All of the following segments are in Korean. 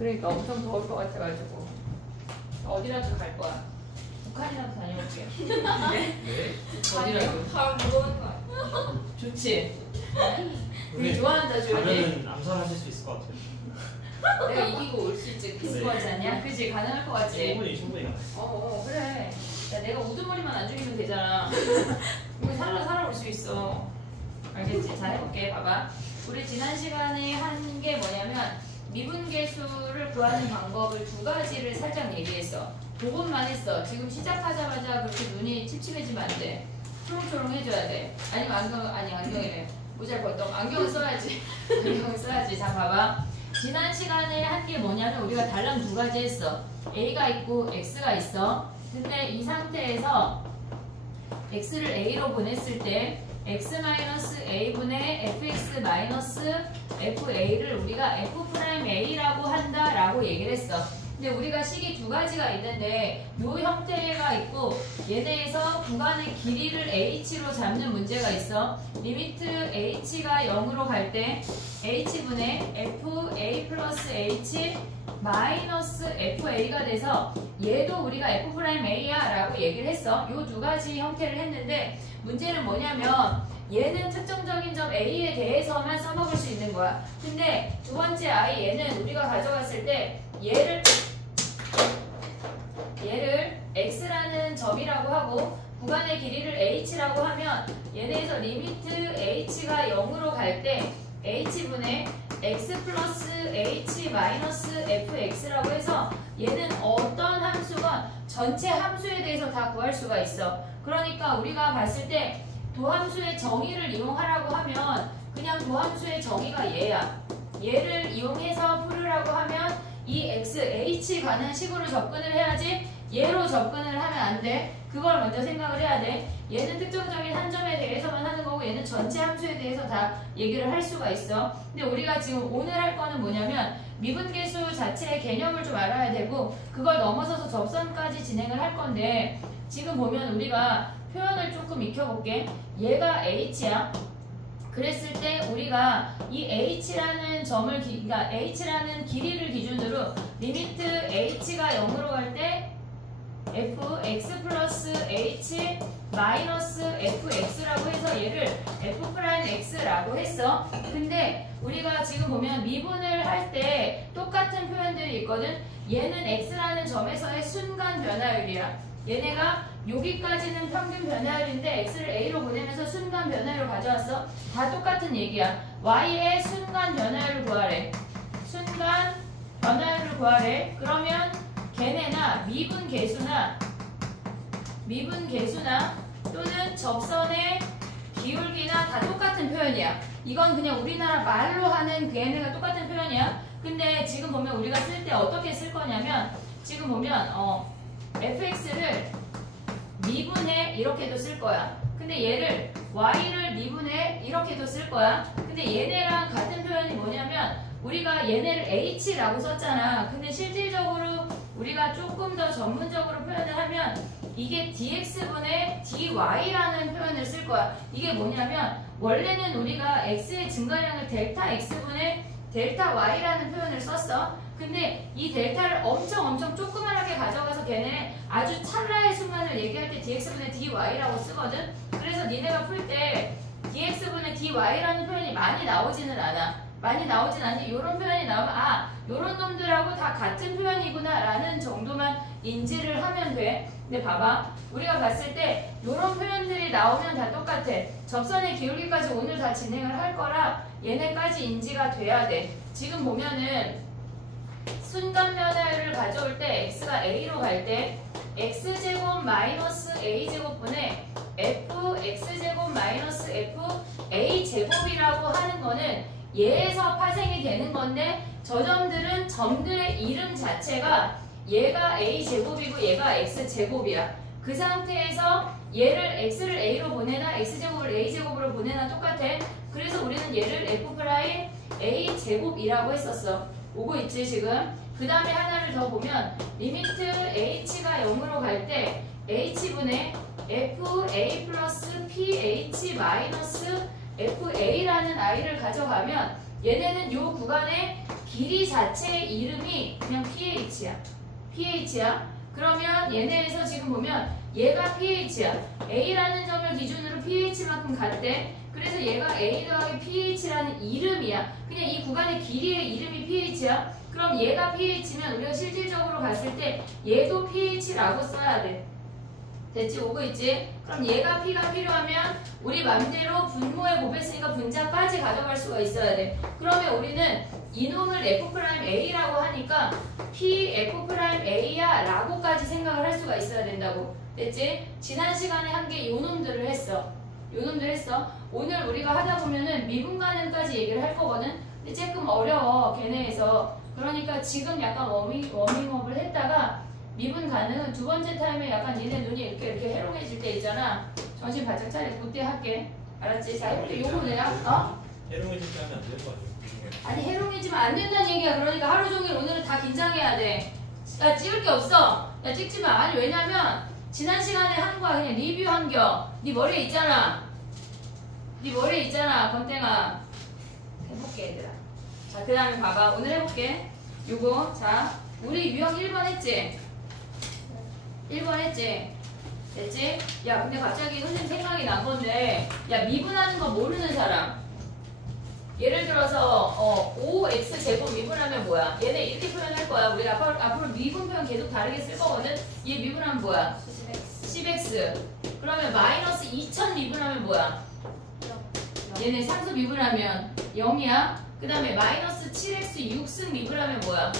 그러니까 엄청 더울 것 같아가지고 어디라도 갈 거야. 북한이라도 다녀올게요. 네. 어디라도. 바로 무거운 거 아니야? 좋지. 우리 네. 좋아한다 조연이. 가면은 암살하실 수 있을 것 같아요. 내가 이기고 올 수 있지. 있을 것 같지 않냐? 그치? 가능할 것 같지? 충분히 가요. 그래. 야, 내가 우두머리만 안 죽이면 되잖아. 이거 살아올 수 있어. 알겠지? 잘 해볼게. 봐봐. 우리 지난 시간에 한 게 뭐냐면 미분계수를 구하는 방법을 두 가지를 살짝 얘기했어. 그것만 했어. 지금 시작하자마자 그렇게 눈이 침침해지면 안 돼. 초롱초롱 해줘야 돼. 아니면 안경이래. 모자를 벗던 안경을 써야지. 안경을 써야지. 자, 봐봐. 지난 시간에 한 게 뭐냐면 우리가 달랑 두 가지 했어. A가 있고 X가 있어. 근데 이 상태에서 X를 A로 보냈을 때 X-A분의 Fx-FA를 우리가 F'A라고 한다라고 얘기를 했어. 근데 우리가 식이 두 가지가 있는데 이 형태가 있고 얘네에서 구간의 길이를 h로 잡는 문제가 있어. 리미트 h가 0으로 갈 때 h분의 fa 플러스 h 마이너스 fa가 돼서 얘도 우리가 f'a야 라고 얘기를 했어. 이 두 가지 형태를 했는데 문제는 뭐냐면 얘는 특정적인 점 A에 대해서만 써먹을 수 있는 거야. 근데 두 번째 I 얘는 우리가 가져갔을 때 얘를 X라는 점이라고 하고 구간의 길이를 H라고 하면 얘네에서 리미트 H가 0으로 갈 때 H분의 X 플러스 H 마이너스 FX라고 해서 얘는 어떤 함수건 전체 함수에 대해서 다 구할 수가 있어. 그러니까 우리가 봤을 때 도함수의 정의를 이용하라고 하면 그냥 도함수의 정의가 얘야. 얘를 이용해서 풀으라고 하면 이 x, h 관한 식으로 접근을 해야지 얘로 접근을 하면 안 돼. 그걸 먼저 생각을 해야 돼. 얘는 특정적인 한 점에 대해서만 하는 거고 얘는 전체 함수에 대해서 다 얘기를 할 수가 있어. 근데 우리가 지금 오늘 할 거는 뭐냐면 미분계수 자체의 개념을 좀 알아야 되고 그걸 넘어서서 접선까지 진행을 할 건데 지금 보면 우리가 표현을 조금 익혀볼게. 얘가 h야. 그랬을 때 우리가 이 h라는 점을 그러니까 h라는 길이를 기준으로 리미트 h가 0으로 갈 때 fx 플러스 h 마이너스 fx라고 해서 얘를 f'x라고 했어. 근데 우리가 지금 보면 미분을 할 때 똑같은 표현들이 있거든. 얘는 x라는 점에서의 순간 변화율이야. 얘네가 여기까지는 평균 변화율인데 x를 a로 보내면서 순간 변화율을 가져왔어. 다 똑같은 얘기야. y의 순간 변화율을 구하래. 순간 변화율을 구하래. 그러면 걔네나 미분계수나 또는 접선의 기울기나 다 똑같은 표현이야. 이건 그냥 우리나라 말로 하는 걔네가 똑같은 표현이야. 근데 지금 보면 우리가 쓸 때 어떻게 쓸 거냐면 지금 보면 fx를 미분해 이렇게도 쓸 거야. 근데 얘를 y를 미분해 이렇게도 쓸 거야. 근데 얘네랑 같은 표현이 뭐냐면 우리가 얘네를 h라고 썼잖아. 근데 실질적으로 우리가 조금 더 전문적으로 표현을 하면 이게 dx분의 dy라는 표현을 쓸 거야. 이게 뭐냐면 원래는 우리가 x의 증가량을 델타 x분의 델타 y라는 표현을 썼어. 근데 이 델타를 엄청 조그맣게 가져가서 걔네 아주 찰나의 순간을 얘기할 때 dx분의 dy라고 쓰거든. 그래서 니네가 풀 때 dx분의 dy라는 표현이 많이 나오지는 않아. 많이 나오진 않지. 이런 표현이 나오면 요런 놈들하고 다 같은 표현이구나 라는 정도만 인지를 하면 돼. 근데 봐봐. 우리가 봤을 때 요런 표현들이 나오면 다 똑같아. 접선의 기울기까지 오늘 다 진행을 할 거라 얘네까지 인지가 돼야 돼. 지금 보면은 순간 변화율을 가져올 때 x가 a로 갈 때 x제곱 마이너스 a제곱분의 fx제곱 마이너스 fa제곱이라고 하는 거는 얘에서 파생이 되는 건데 저 점들은 점들의 이름 자체가 얘가 a제곱이고 얘가 x제곱이야. 그 상태에서 얘를 x를 a로 보내나 x제곱을 a제곱으로 보내나 똑같아. 그래서 우리는 얘를 f'a제곱이라고 했었어. 오고 있지 지금? 그 다음에 하나를 더 보면 리미트 h가 0으로 갈 때 h분의 fa 플러스 ph 마이너스 fa라는 i를 가져가면 얘네는 요 구간의 길이 자체의 이름이 그냥 pH야. pH야. 그러면 얘네에서 지금 보면 얘가 pH야. A라는 점을 기준으로 pH만큼 같대. 그래서 얘가 A 더하기 pH라는 이름이야. 그냥 이 구간의 길이의 이름이 pH야. 그럼 얘가 pH면 우리가 실질적으로 봤을 때 얘도 pH라고 써야 돼. 됐지? 오고 있지? 그럼 얘가 P가 필요하면 우리 맘대로 분모에 곱했으니까 분자까지 가져갈 수가 있어야 돼. 그러면 우리는 이놈을 F'A라고 하니까 P F'A야 라고까지 생각을 할 수가 있어야 된다고. 됐지? 지난 시간에 한 게 요놈들을 했어. 요놈들 했어. 오늘 우리가 하다 보면은 미분 가능까지 얘기를 할 거거든. 근데 조금 어려워 걔네에서. 그러니까 지금 약간 워밍업을 했다가 미분 가능은 두 번째 타임에 약간 니네 눈이 이렇게 해롱해질 때 있잖아. 정신 바짝 차려. 그때 할게. 알았지? 자, 해볼게. 요거 내가 해롱해질 때 하면 안 될 거 아니에요? 아니 해롱해지면 안 된다는 얘기야. 그러니까 하루 종일 오늘은 다 긴장해야 돼. 야 찍을 게 없어. 야 찍지 마. 아니 왜냐면 지난 시간에 한 거야. 그냥 리뷰한 겨. 네 머리에 있잖아. 네 머리에 있잖아. 건땡아. 해볼게 얘들아. 자, 그 다음에 봐봐. 오늘 해볼게. 요거 자 우리 유형 1번 했지? 1번 했지? 됐지? 야 근데 갑자기 선생님 생각이 난 건데 야 미분하는 거 모르는 사람 예를 들어서 5x 제곱 미분하면 뭐야? 얘네 이렇게 표현할 거야. 우리가 앞으로 미분 표현 계속 다르게 쓸 거거든. 얘 미분하면 뭐야? 10x. 그러면 마이너스 2000 미분하면 뭐야? 얘네 상수 미분하면 0이야. 그 다음에 마이너스 7x 6승 미분하면 뭐야?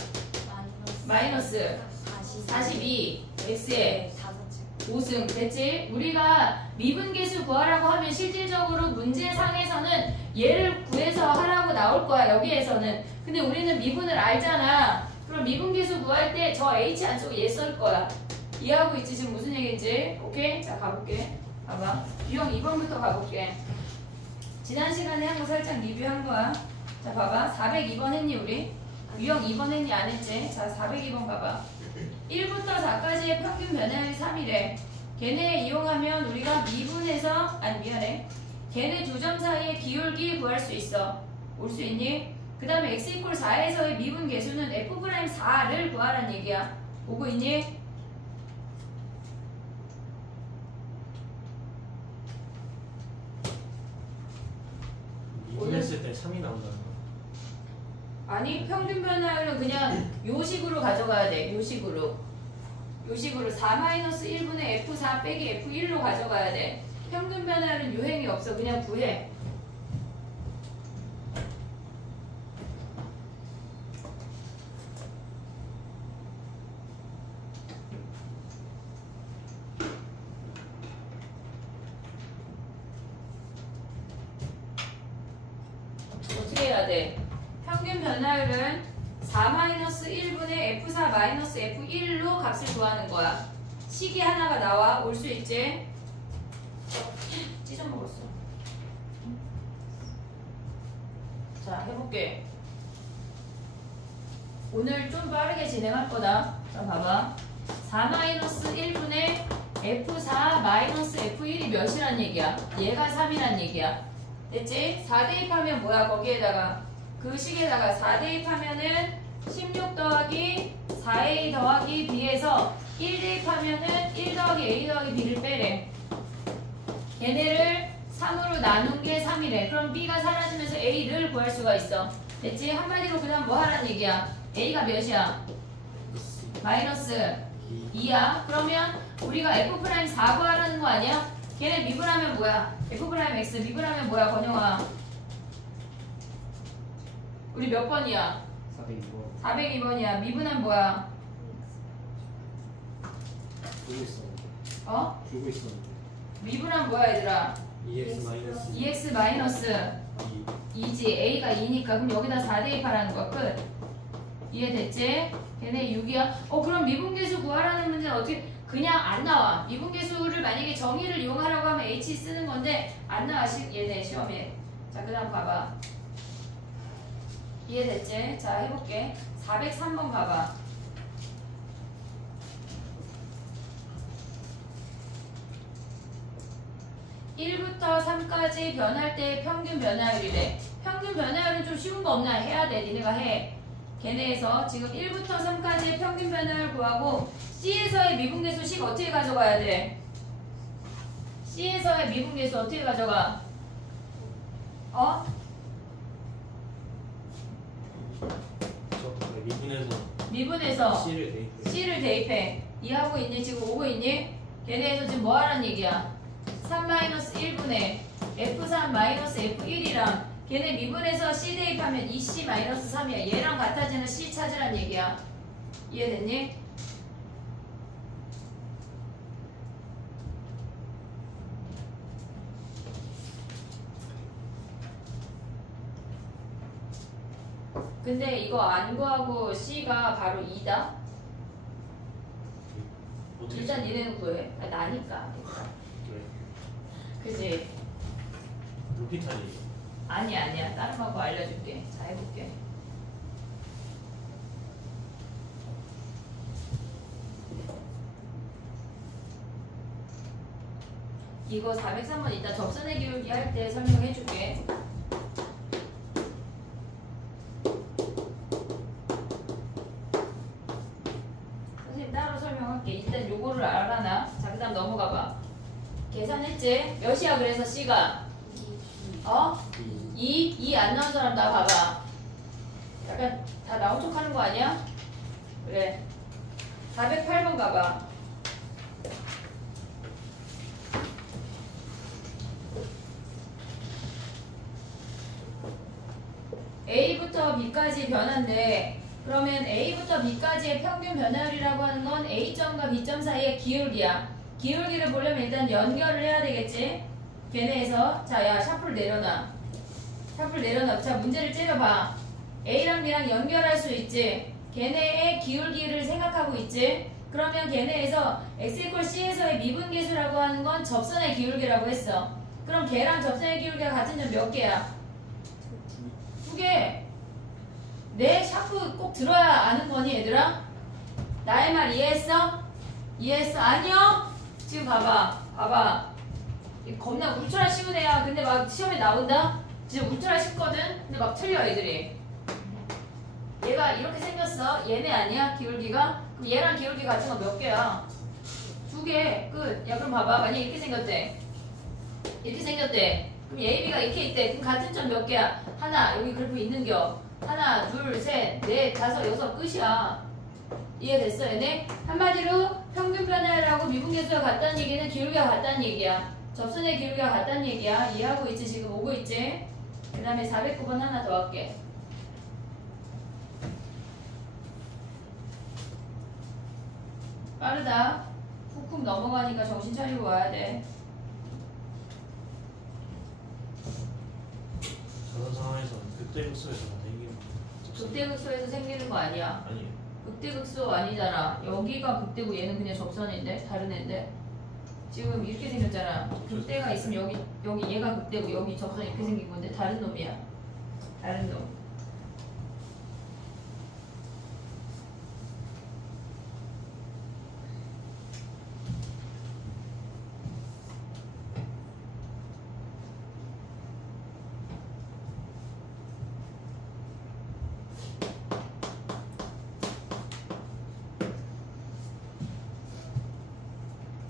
마이너스 42 x에 5승. 됐지? 우리가 미분계수 구하라고 하면 실질적으로 문제상에서는 얘를 구해서 하라고 나올 거야. 여기에서는. 근데 우리는 미분을 알잖아. 그럼 미분계수 구할 때 저 h 안 쓰고 얘 쓸 거야. 이해하고 있지? 지금 무슨 얘기인지? 오케이? 자 가볼게. 봐봐. 유형 2번부터 가볼게. 지난 시간에 한 거 살짝 리뷰한 거야. 자 봐봐. 402번 했니 우리? 유형 2번 했니? 안 했지? 자 402번 봐봐. 1부터 4까지의 평균 변화율이 3이래. 걔네 이용하면 우리가 미분해서 아니 미안해. 걔네 두 점 사이의 기울기 구할 수 있어. 올 수 있니? 그 다음에 x 이퀄 4에서의 미분 계수는 f'4를 구하라는 얘기야. 오고 있니? 미분했을 때 3이 나온다는 거. 아니 평균 변화율은 그냥 요 식으로 가져가야 돼. 요 식으로. 요 식으로 4-1분의 F4 빼기 F1로 가져가야 돼. 평균 변화율은 유행이 없어. 그냥 구해. 어떻게 해야 돼? 평균 변화율은 4-1분의 F4-F1로 값을 구하는 거야. 식이 하나가 나와. 올 수 있지? 찢어먹었어. 자, 해볼게. 오늘 좀 빠르게 진행할 거다. 자, 봐봐. 4-1분의 F4-F1이 몇이란 얘기야? 얘가 3이란 얘기야. 됐지? 4 대입하면 뭐야? 거기에다가 그 식에다가 4 대입하면은 16 더하기 4a 더하기 b에서 1 대입하면은 1 더하기 a 더하기 b를 빼래. 얘네를 3으로 나눈 게 3이래. 그럼 b가 사라지면서 a를 구할 수가 있어. 됐지? 한마디로 그냥 뭐 하라는 얘기야? a가 몇이야? 마이너스 2야. 그러면 우리가 f'4 구하라는 거 아니야? 걔네 미분하면 뭐야? f'x 미분하면 뭐야 건영아? 우리 몇 번이야? 402번. 402번이야. 미분하면 뭐야? 주고 있었는데. 어? 주고 있었는데. 미분하면 뭐야 얘들아? 2x 마이너스 2x 마이너스 2지. a가 2니까 그럼 여기다 4 대입하라는 거 끝. 이해됐지? 걔네 6이야. 그럼 미분계수 구하라는 문제는 어떻게? 그냥 안 나와. 미분계수를 만약에 정의를 이용하라고 하면 h 쓰는 건데 안 나와. 얘네 시험에. 자, 그 다음 봐봐. 이해됐지? 자, 해볼게. 403번 봐봐. 1부터 3까지 변할 때 평균 변화율이래. 평균 변화율은 좀 쉬운 거 없나? 해야 돼. 니네가 해. 걔네에서 지금 1부터 3까지의 평균 변화율 구하고 C에서의 미분계수식 어떻게 가져가야 돼? C에서의 미분계수 어떻게 가져가? 어? 저 미분에서 미분에서 C를 대입해. C를 대입해. 이해하고 있니? 지금 오고 있니? 걔네에서 지금 뭐 하라는 얘기야? 3-1분의 F3-F1이랑 걔네 미분에서 C 대입하면 2C-3이야. 얘랑 같아지는 C 찾으란 얘기야. 이해됐니? 근데 이거 안 구하고 C가 바로 2다? 어떻게 일단 니네는 구해. 아, 나니까. 왜? 그지? 루피탄이 아니야. 다른 방법 알려줄게. 자, 해볼게. 이거 403번 이따 접선의 기울기 할 때 설명해줄게. 선생님 따로 설명할게. 일단 요거를 알아놔. 자, 그 다음 넘어가봐. 계산했지? 몇이야 그래서 C가? 어? 2 안 나온 사람 나 봐봐. 약간 다 나온 척 하는 거 아니야? 그래. 408번 가봐. A부터 B까지 변화인데 그러면 A부터 B까지의 평균 변화율이라고 하는 건 A점과 B점 사이의 기울기야. 기울기를 보려면 일단 연결을 해야 되겠지? 걔네에서 자, 야, 샤프를 내려놔. 샤프를 내려놔. 자, 문제를 째려봐. A랑 B랑 연결할 수 있지? 걔네의 기울기를 생각하고 있지? 그러면 걔네에서 x=c에서의 미분계수라고 하는 건 접선의 기울기라고 했어. 그럼 걔랑 접선의 기울기가 같은 점 몇 개야? 2개. 내 샤프 꼭 들어야 아는 거니 얘들아? 나의 말 이해했어? 이해했어? 아니요? 지금 봐봐. 겁나 울트라 쉬운 애야. 근데 막 시험에 나온다? 진짜 울트라 쉽거든? 근데 막 틀려 애들이. 얘가 이렇게 생겼어. 얘네 아니야? 기울기가? 그럼 얘랑 기울기 같은 거 몇 개야? 2개. 끝. 야 그럼 봐봐. 만약에 이렇게 생겼대. 그럼 A, B가 이렇게 있대. 그럼 같은 점 몇 개야? 하나. 여기 그래프 있는겨. 하나, 둘, 셋, 넷, 다섯, 여섯. 끝이야. 이해됐어 얘네? 한마디로 평균 변화율하고 미분계수가 같다는 얘기는 기울기가 같다는 얘기야. 접선의 기울기가 같다는 얘기야. 이해하고 있지? 지금 오고 있지? 그 다음에 409번 하나 더 할게. 빠르다. 훅훅 넘어가니까 정신 차리고 와야 돼. 저런 상황에서 극대극소에서 다 생기는 극대극소에서 생기는 거 아니야. 아니에요. 극대극소 아니잖아. 여기가 극대고 얘는 그냥 접선인데 다른 애인데 지금 이렇게 생겼잖아. 극대가 있으면 여기 얘가 극대고 여기 접선 이렇게 생긴 건데 다른 놈이야. 다른 놈.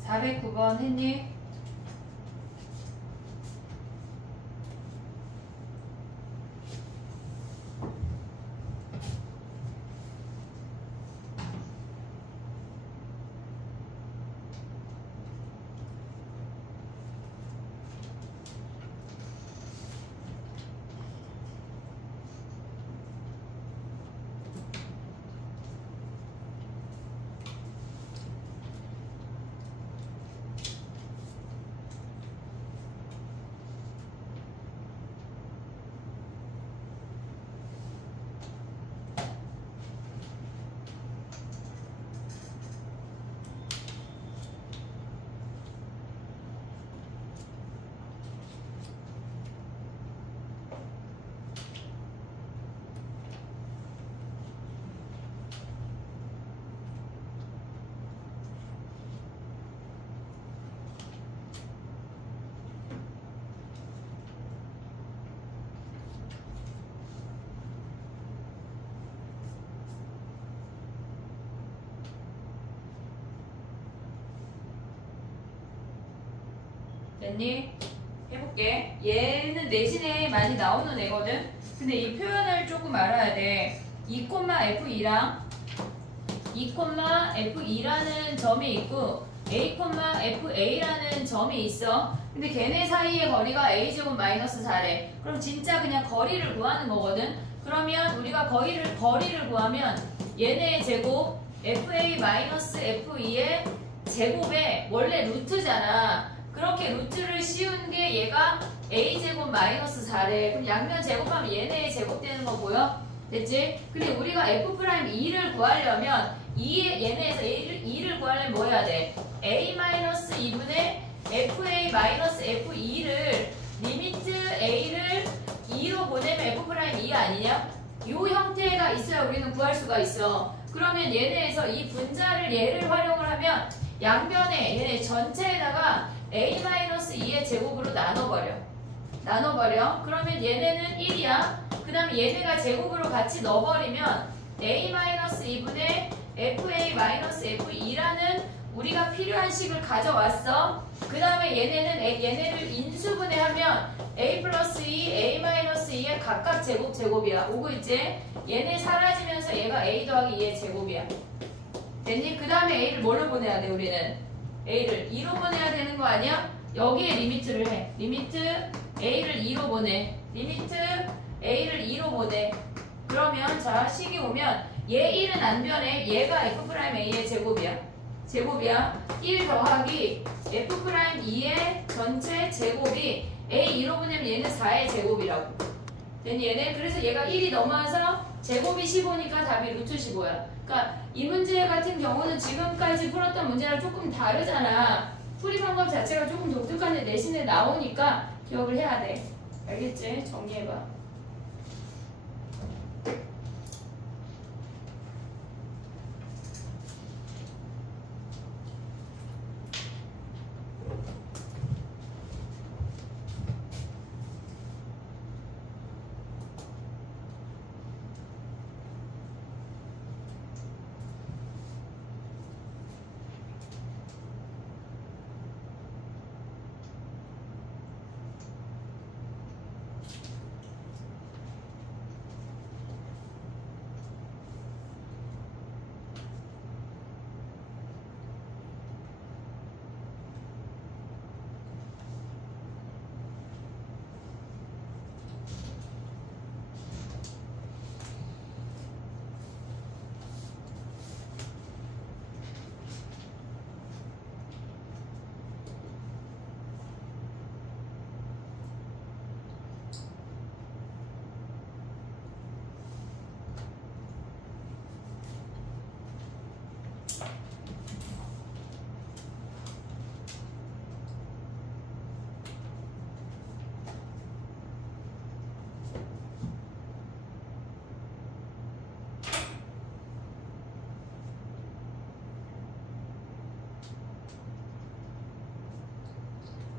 (409번) 했니? 됐니? 해볼게. 얘는 내신에 많이 나오는 애거든. 근데 이 표현을 조금 알아야 돼. 2,F2랑 2,F2라는 점이 있고 A,FA라는 점이 있어. 근데 걔네 사이의 거리가 A제곱 마이너스 4래. 그럼 진짜 그냥 거리를 구하는 거거든. 그러면 우리가 거리를 구하면 얘네의 제곱 FA-F2의 제곱에 원래 루트잖아. 그렇게 루트를 씌운 게 얘가 A제곱 마이너스 4래. 그럼 양면 제곱하면 얘네의 제곱되는 거 보여? 됐지? 근데 우리가 F'2를 구하려면 얘네에서 2를 구하려면 뭐 해야 돼? A-2분의 FA-F2를 리미트 A를 2로 보내면 F'2 아니냐? 이 형태가 있어야 우리는 구할 수가 있어. 그러면 얘네에서 이 분자를 얘를 활용을 하면 양변에 얘네 전체에다가 A-2의 제곱으로 나눠버려. 그러면 얘네는 1이야. 그 다음에 얘네가 제곱으로 같이 넣어버리면 A-2분의 FA-F2라는 우리가 필요한 식을 가져왔어. 그 다음에 얘네를 인수분해하면 A 플러스 2, A-2의 각각 제곱이야. 오고 있지? 얘네 사라지면서 얘가 A 더하기 2의 제곱이야. 됐니? 그 다음에 A를 뭘로 보내야 돼, 우리는? A를 2로 보내야 되는 거 아니야? 여기에 리미트를 해. 리미트 A를 2로 보내. 리미트 A를 2로 보내. 그러면 자, 식이 오면 얘 1은 안 변해. 얘가 F'A의 제곱이야. 1 더하기 F'E의 전체 제곱이 A 2로 보내면 얘는 4의 제곱이라고. 됐니? 얘네? 그래서 얘가 1이 넘어와서 제곱이 15니까 답이 루트 15야. 그러니까 이 문제 같은 경우는 지금까지 풀었던 문제랑 조금 다르잖아. 풀이 방법 자체가 조금 독특한데 내신에 나오니까 기억을 해야 돼. 알겠지? 정리해봐.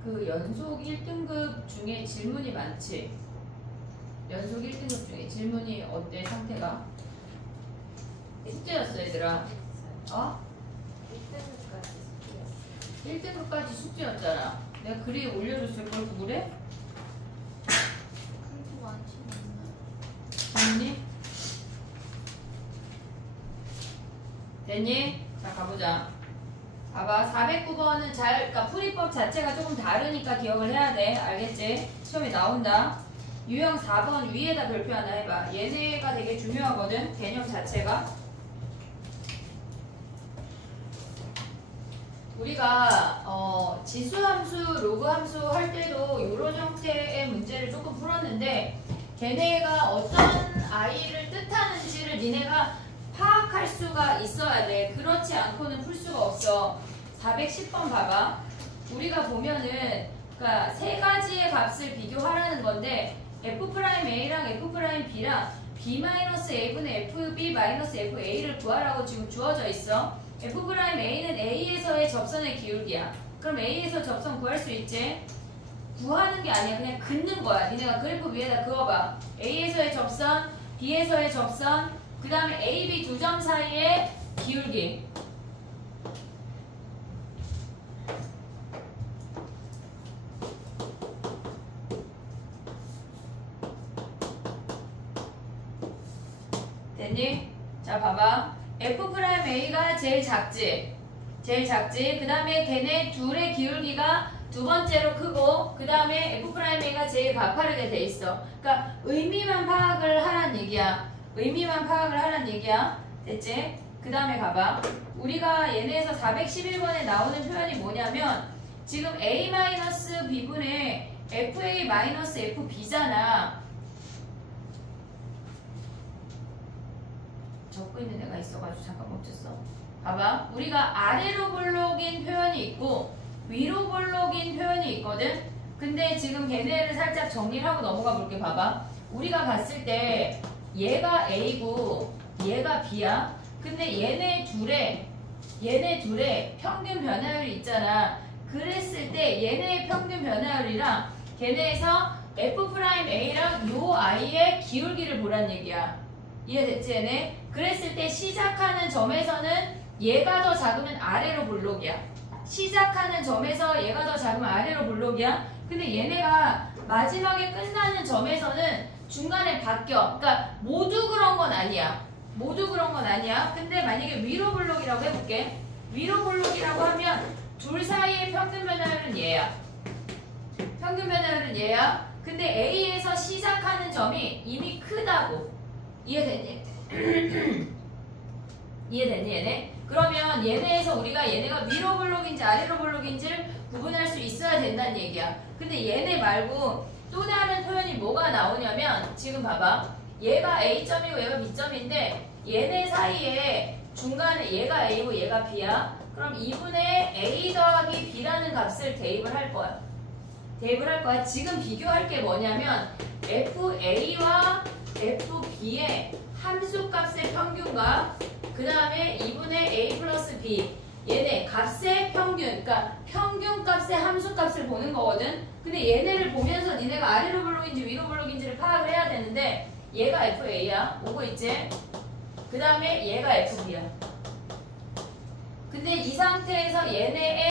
그 연속 1등급 중에 질문이 많지? 연속 1등급 중에 질문이 어때? 상태가? 숙제였어 얘들아. 어? 1등급까지 숙제였잖아. 내가 글에 올려줬을 걸 그래? 됐니? 됐니? 자 가보자. 봐봐. 409번은 그러니까 풀이법 자체가 조금 다르니까 기억을 해야 돼. 알겠지? 시험에 나온다. 유형 4번 위에다 별표 하나 해봐. 얘네가 되게 중요하거든. 개념 자체가. 우리가 지수함수, 로그함수 할 때도 이런 형태의 문제를 조금 풀었는데 걔네가 어떤 아이를 뜻하는지를 니네가 파악할 수가 있어야 돼. 그렇지 않고는 풀 수가 없어. 410번 봐봐. 우리가 보면은 그러니까 세 가지의 값을 비교하라는 건데 F'A랑 F'B랑 B-A분의 FB-FA를 구하라고 지금 주어져 있어. F'A는 A에서의 접선의 기울기야. 그럼 A에서 접선 구할 수 있지? 구하는 게 아니야. 그냥 긋는 거야. 니네가 그래프 위에다 그어봐. A에서의 접선, B에서의 접선, 그 다음에 A, B 두 점 사이의 기울기. 이해됐니? 자 봐봐. F'A가 제일 작지? 제일 작지? 그 다음에 걔네 둘의 기울기가 두 번째로 크고 그 다음에 F'A가 제일 가파르게 돼 있어. 그러니까 의미만 파악을 하란 얘기야. 의미만 파악을 하란 얘기야. 됐지? 그 다음에 가봐. 우리가 얘네에서 411번에 나오는 표현이 뭐냐면 지금 A-B분의 FA-FB잖아. 적고 있는 애가 있어가지고 잠깐 멈췄어. 봐봐. 우리가 아래로 볼록인 표현이 있고 위로 볼록인 표현이 있거든. 근데 지금 걔네를 살짝 정리를 하고 넘어가 볼게. 봐봐. 우리가 봤을 때 얘가 A고 얘가 B야. 근데 얘네 둘의 평균 변화율이 있잖아. 그랬을 때 얘네의 평균 변화율이랑 걔네에서 F'A랑 요 아이의 기울기를 보란 얘기야. 이해됐지 얘네? 그랬을 때 시작하는 점에서는 얘가 더 작으면 아래로 볼록이야. 시작하는 점에서 얘가 더 작으면 아래로 볼록이야. 근데 얘네가 마지막에 끝나는 점에서는 중간에 바뀌어. 그러니까 모두 그런 건 아니야. 모두 그런 건 아니야. 근데 만약에 위로 볼록이라고 해볼게. 위로 볼록이라고 하면 둘 사이의 평균 변화율은 얘야. 평균 변화율은 얘야. 근데 A에서 시작하는 점이 이미 크다고. 이해됐니? 이해됐니 얘네? 그러면 얘네에서 우리가 얘네가 위로 볼록인지 아래로 볼록인지를 구분할 수 있어야 된다는 얘기야. 근데 얘네 말고 또 다른 표현이 뭐가 나오냐면 지금 봐봐. 얘가 A점이고 얘가 B점인데 얘네 사이에 중간에 얘가 A고 얘가 B야. 그럼 2분의 A 더하기 B라는 값을 대입을 할 거야. 대입을 할 거야. 지금 비교할 게 뭐냐면 FA와 FB의 함수값의 평균과 그 다음에 2분의 A 플러스 B 얘네 값의 평균, 그러니까 평균값의 함수값을 보는 거거든. 근데 얘네를 보면서 니네가 아래로 볼록인지 위로 볼록인지를 파악을 해야 되는데 얘가 FA야. 오고 있지? 그 다음에 얘가 FB야. 근데 이 상태에서 얘네의